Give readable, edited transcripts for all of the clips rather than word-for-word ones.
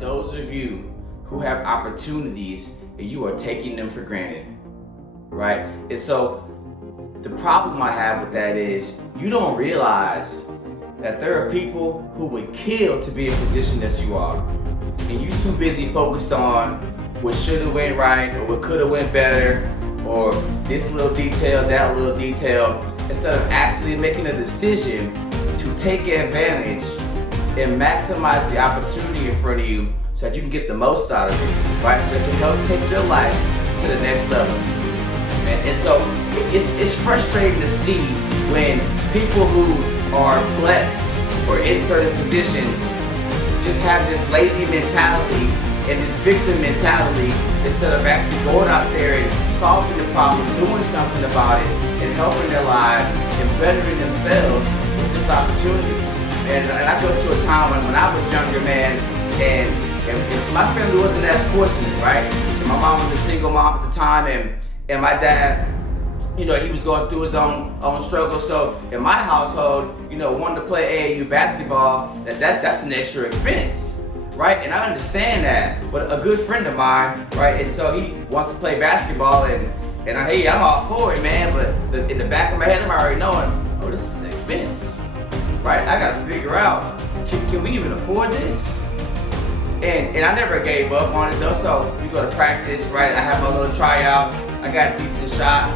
those of you who have opportunities and you are taking them for granted, right? And so the problem I have with that is you don't realize that there are people who would kill to be in a position that you are. And you too busy focused on what should have went right or what could have went better or this little detail, that little detail, instead of actually making a decision to take advantage and maximize the opportunity in front of you so that you can get the most out of it, right? So it can help take your life to the next level. And so it's frustrating to see when people who are blessed or in certain positions just have this lazy mentality and this victim mentality instead of actually going out there and solving the problem, doing something about it, and helping their lives and bettering themselves with this opportunity. And I go to a time when I was younger, man, and my family wasn't as fortunate, right? And my mom was a single mom at the time, and my dad, he was going through his own struggle. So in my household, wanting to play AAU basketball, that's an extra expense, right? And I understand that. But a good friend of mine, right, and so he wants to play basketball, and I'm all for it, man. But in the back of my head, I'm already knowing, oh, this is an expense, right? I got to figure out, can we even afford this? And I never gave up on it though. So we go to practice, right? I have my little tryout. I got a decent shot.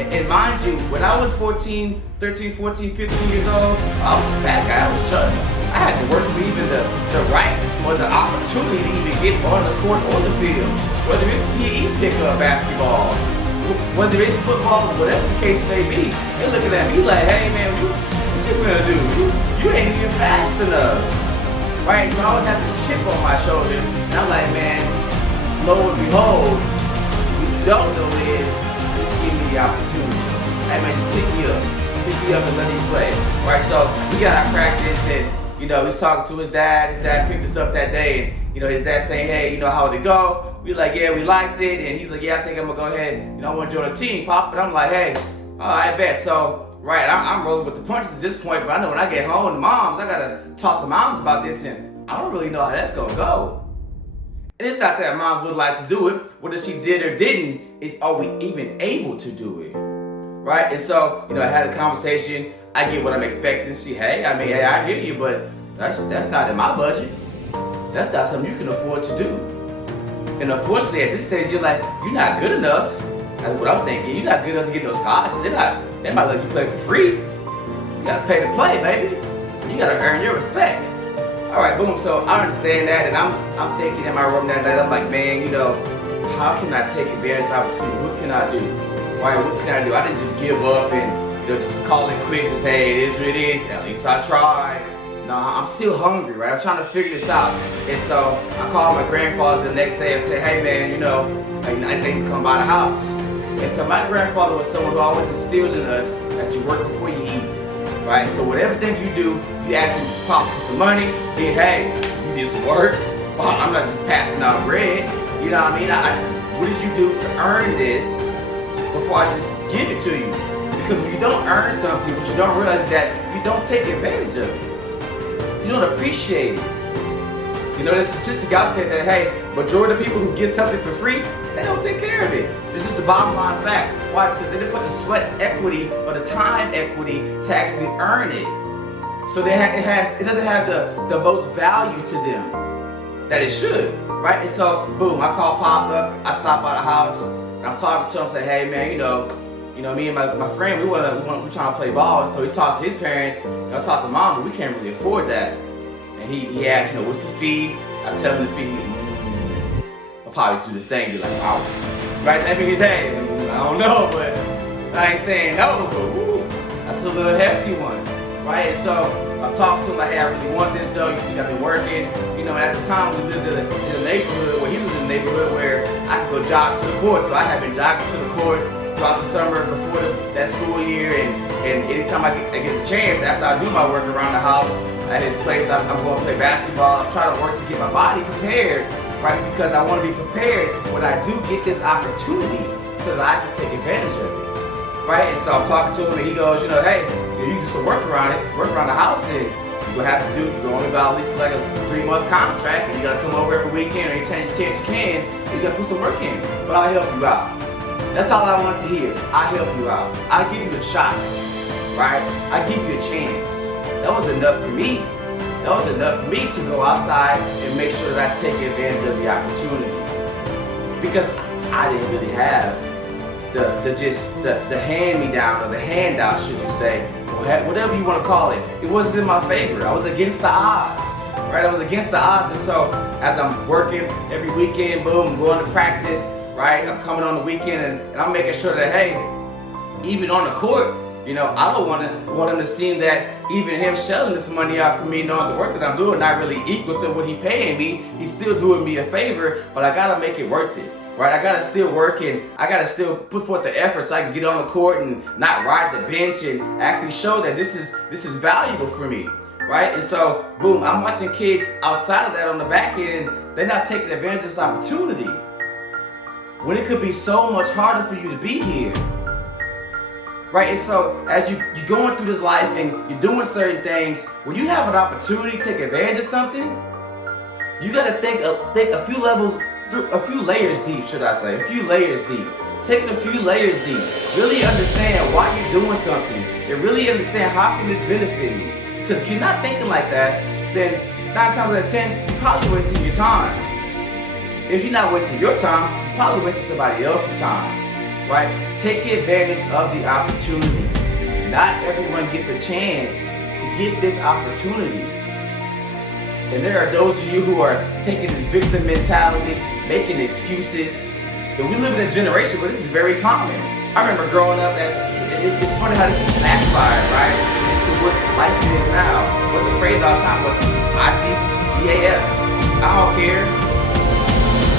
And mind you, when I was 13, 14, 15 years old, I was a fat guy, I was chubby. I had to work for even the right or the opportunity to even get on the court or the field. Whether it's PE pickup basketball, whether it's football, whatever the case may be. They're looking at me like, hey man, what you gonna do? You ain't even fast enough. Right? So I always have this chip on my shoulder. And I'm like, man, lo and behold, what you don't know is, give me the opportunity. Hey man, just pick me up and let me play. Right, so we got our practice and he's talking to his dad picked us up that day and his dad saying, hey, how'd it go? We like, yeah, we liked it, and he's like, yeah, I think I'm gonna go ahead, I wanna join a team, Pop. And I'm like, hey, I bet. So right, I'm rolling with the punches at this point, but I know when I get home to moms, I gotta talk to moms about this, and I don't really know how that's gonna go. And it's not that moms would like to do it. Whether she did or didn't, is are we even able to do it? Right? And so, I had a conversation. I get what I'm expecting. Hey, I hear you, but that's not in my budget. That's not something you can afford to do. And unfortunately, at this stage, you're like, you're not good enough. That's what I'm thinking. You're not good enough to get those scholarships. They might let you play for free. You gotta pay to play, baby. You gotta earn your respect. All right, boom. So I understand that, and I'm thinking in my room that night. I'm like, man, how can I take advantage of this opportunity? What can I do? Right? What can I do? I didn't just give up and just call it quits and say, it is what it is. At least I tried. No, I'm still hungry, right? I'm trying to figure this out. And so I called my grandfather the next day and said, hey man, I need to come by the house. And so my grandfather was someone who always instilled in us that you work before you eat. Right? So whatever thing you do, if you ask him Pop for some money, hey, you did some work. Well, I'm not just passing out bread. You know what I mean? What did you do to earn this before I just give it to you? Because when you don't earn something, what you don't realize is that you don't take advantage of it. You don't appreciate it. There's a statistic out there that, hey, majority of people who get something for free, they don't take care of it. It's just the bottom line facts. Why? Because they didn't put the sweat equity or the time equity to actually earn it. So it doesn't have the most value to them that it should, right? And so, boom, I call Pops up, I stop by the house, and I'm talking to him, say, hey man, me and my friend, we're trying to play ball. So he's talking to his parents, I talk to mom, but we can't really afford that. And he asked, what's the fee? I tell him the fee. I'll probably do this thing, be like, wow. Right? That means, hey, I don't know, but I ain't saying no, but woo, that's a little hefty one. Right? And so I'm talking to him like, hey, I really want this though. You see, I've been working. And at the time we lived in a neighborhood where he lived in a neighborhood where I could go jog to the court. So I had been jogging to the court throughout the summer before that school year. And anytime I get the chance, after I do my work around the house at his place, I'm going to play basketball. I'm trying to work to get my body prepared, right? Because I want to be prepared when I do get this opportunity so that I can take advantage of it, right? And so I'm talking to him and he goes, hey, you do some work around the house and You're gonna have to do, you're gonna only about at least like a 3-month contract, and you gotta come over every weekend, or any chance you can, and you gotta put some work in. But I'll help you out. That's all I wanted to hear. I'll help you out. I'll give you a shot, right? I'll give you a chance. That was enough for me. That was enough for me to go outside and make sure that I take advantage of the opportunity. Because I didn't really have the hand-me-down, or the handout, should you say, whatever you want to call it. It wasn't in my favor. I was against the odds, right? I was against the odds. And so as I'm working every weekend, boom, going to practice, right? I'm coming on the weekend, and I'm making sure that, hey, even on the court, you know, I don't want him to seem that even him shelling this money out for me, knowing the work that I'm doing not really equal to what he's paying me. He's still doing me a favor, but I gotta make it worth it, right? I gotta still work, and I gotta still put forth the effort so I can get on the court and not ride the bench, and actually show that this is valuable for me, right? And so, boom, I'm watching kids outside of that on the back end, and they're not taking advantage of this opportunity, when it could be so much harder for you to be here. Right, and so as you're going through this life and you're doing certain things, when you have an opportunity to take advantage of something, you got to think a few levels, a few layers deep, should I say, a few layers deep. Take it a few layers deep. Really understand why you're doing something, and really understand how can this benefit me. Because if you're not thinking like that, then 9 times out of 10, you're probably wasting your time. If you're not wasting your time, you're probably wasting somebody else's time. Right? Take advantage of the opportunity. Not everyone gets a chance to get this opportunity. And there are those of you who are taking this victim mentality, making excuses. And we live in a generation where this is very common. I remember growing up it's funny how this is backfired, right? Into what life is now. But the phrase all the time was, IPGAF. I don't care.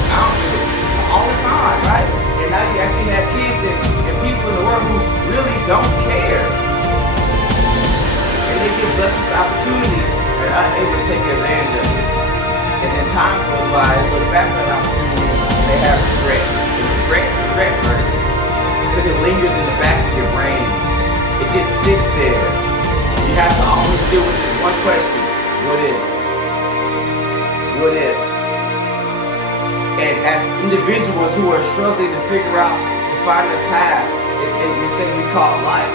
I don't care. All the time, right? And now you actually have kids and people in the world who really don't care. And they get blessed with the opportunity and are unable to take advantage of it. And then time goes by, they look back at that opportunity, and they have regret. And regret hurts. Because it lingers in the back of your brain. It just sits there. You have to always deal with this one question. What if? What if? And as individuals who are struggling to figure out, to find a path in this thing we call life,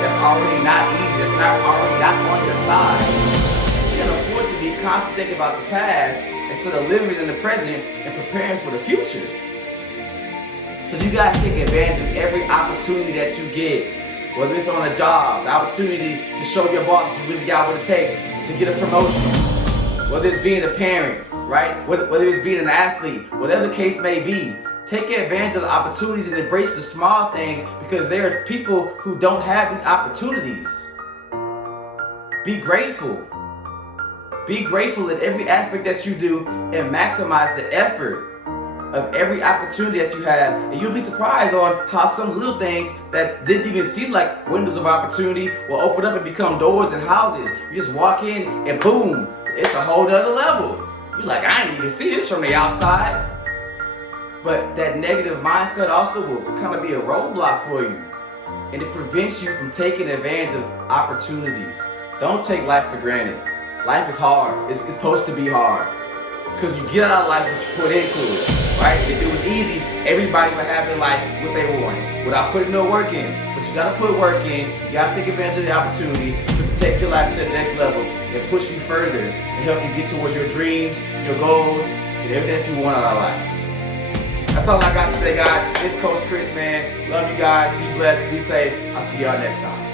that's already not easy, that's already not on your side, you can afford to be constantly thinking about the past instead of living in the present and preparing for the future. So you gotta take advantage of every opportunity that you get, whether it's on a job, the opportunity to show your boss that you really got what it takes to get a promotion, whether it's being a parent, right? Whether it's being an athlete, whatever the case may be, take advantage of the opportunities and embrace the small things, because there are people who don't have these opportunities. Be grateful. Be grateful in every aspect that you do, and maximize the effort of every opportunity that you have. And you'll be surprised on how some little things that didn't even seem like windows of opportunity will open up and become doors and houses. You just walk in and boom, it's a whole nother level. You're like, I didn't even see this from the outside. But that negative mindset also will kind of be a roadblock for you. And it prevents you from taking advantage of opportunities. Don't take life for granted. Life is hard. It's supposed to be hard. Because you get out of life what you put into it, right? If it was easy, everybody would have in life what they wanted without putting no work in. But you gotta put work in, you gotta take advantage of the opportunity to take your life to the next level and push you further and help you get towards your dreams, your goals, and everything that you want out of life. That's all I got today, guys. It's Coach Chris, man. Love you guys. Be blessed. Be safe. I'll see y'all next time.